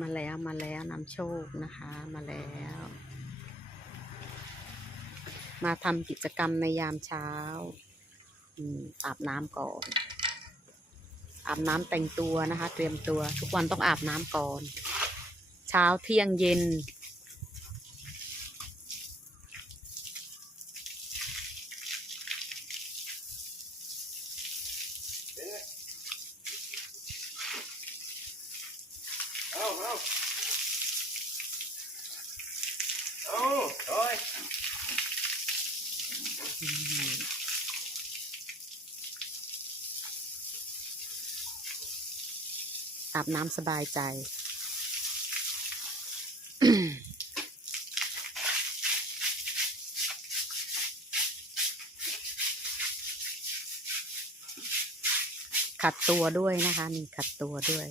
มาแล้วมาแล้วนำโชคนะคะมาแล้ว มาทำกิจกรรมในยามเช้าอาบน้ำก่อน อาบน้ำแต่งตัวนะคะ เตรียมตัวทุกวันต้องอาบน้ำก่อน เช้าเที่ยงเย็น เอาโอ้ยอาบน้ำสบายใจ ขัดตัวด้วยนะคะนี่ขัดตัวด้วย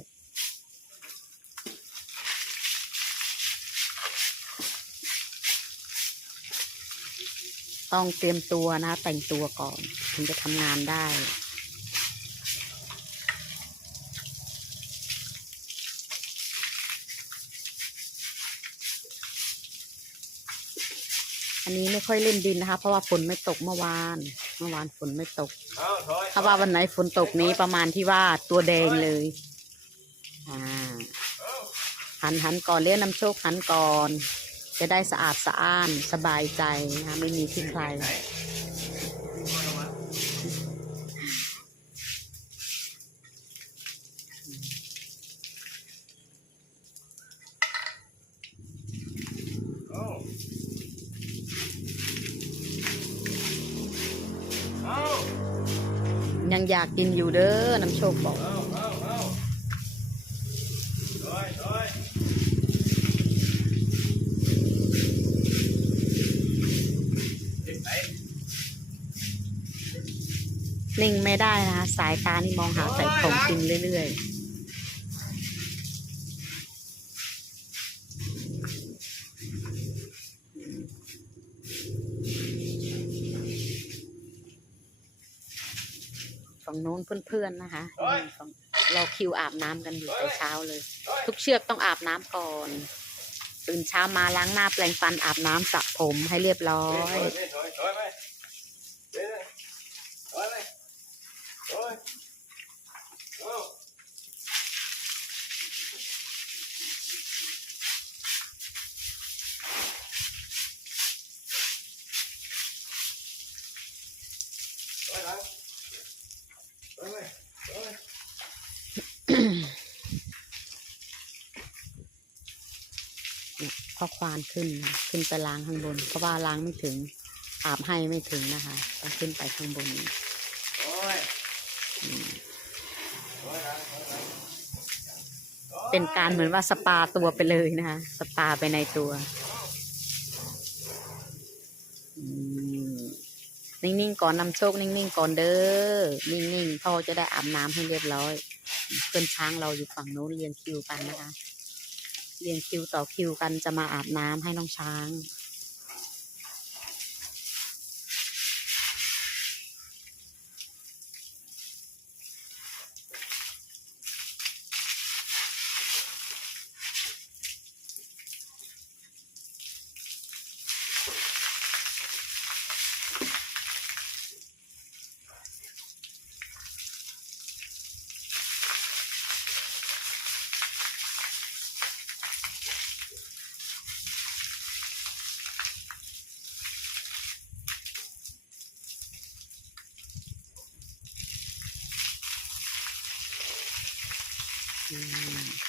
ต้องเตรียมตัวนะคะแต่งตัวก่อน ถึงจะทำงานได้ อันนี้ไม่ค่อยเล่นดินนะคะ เพราะว่าฝนไม่ตกเมื่อวาน เมื่อวานฝนไม่ตก ถ้าว่าวันไหนฝนตกนี้ประมาณที่ว่าตัวแดงเลย อ่าหันหันก่อนเลี้ยน้ำโชคหันก่อน จะได้สะอาดสะอ้านสบายใจนะไม่มีที่ใคร ยังอยากกินอยู่เด้อน้ำโชคบอก นิ่งไม่ได้นะคะ สายตานี่มองหาแต่ของกินเรื่อยๆฝั่งโน้นเพื่อนๆนะคะฝั่งเราคิวอาบน้ำกันอยู่แต่เช้าเลยถอยทุกเชือกต้องอาบน้ำก่อน ตื่นเช้ามาล้างหน้าแปรงฟันอาบน้ำสระผมให้เรียบร้อย ถอยถอยถอยไปเดี๋ยวถอยไปถอยเอา ถอยหลังถอยไปถอย พอควานขึ้นนะขึ้นไปล้างข้างบน เพราะว่าล้างไม่ถึง อาบให้ไม่ถึงนะคะต้องขึ้นไปข้างบนถอยถอยหลังถอยหลังเป็นการเหมือนว่าสปาตัวไปเลยนะคะ สปาไปในตัวอืมนิ่งๆก่อนนำโชคนิ่งๆก่อนเด้อ นิ่งๆพ่อจะได้อาบน้ำให้เรียบร้อย เพื่อนช้างเราอยู่ฝั่งโน้นเรียงคิวกันนะคะ เรียงคิวต่อคิวกันจะมาอาบน้ำให้น้องช้าง เ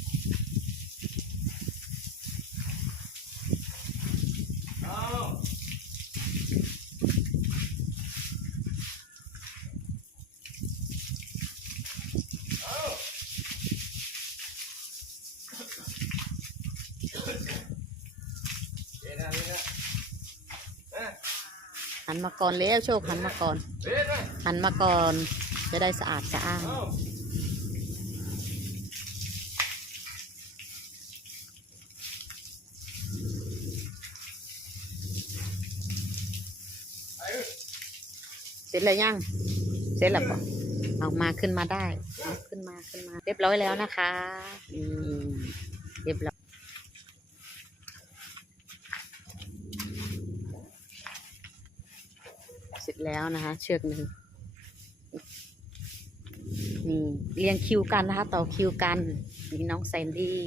หันมาก่อนแล้วโชคหันมาก่อน หันมาก่อนจะได้สะอาดสะอ้านเสร็จแล้วยัง เสร็จแล้วปะเอามาขึ้นมาได้เอาขึ้นมาขึ้นมา เรียบร้อยแล้วนะคะอืมเรียบร้อย เสร็จแล้วนะคะ เชือกหนึ่งนี่เรียงคิวกันนะคะ ต่อคิวกัน นี่น้องแซนดี้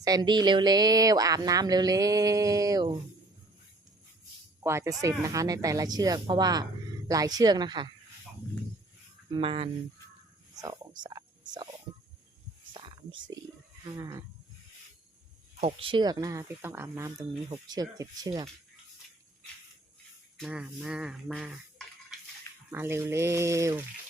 แซนดี้เร็วๆ อาบน้ำเร็วๆ กว่าจะเสร็จนะคะ ในแต่ละเชือก เพราะว่าหลายเชือกนะคะมาณสองสามสองสามสี่ห้าหกเชือกนะคะ ที่ต้องอาบน้ำตรงนี้หกเชือกเจ็ดเชือก มามามามาเร็วๆ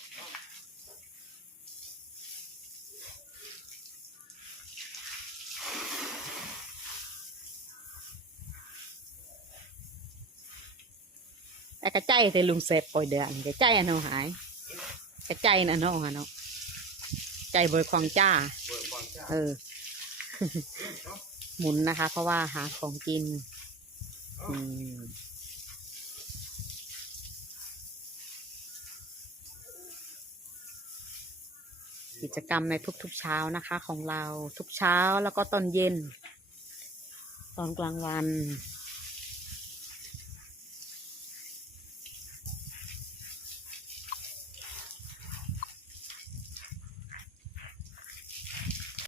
แต่กระใจแต่ลุงเสร็จปล่อยเดือนกระใจอันเอาหายกระใจน่ะเนาะฮะเนาะใจเบยควางจ้าเปิดก่อนจ้า เออ หมุนนะคะ เพราะว่าหาของกิน อืม กิจกรรมในทุกๆเช้านะคะของเราทุกเช้าแล้วก็ตอนเย็น ตอนกลางวัน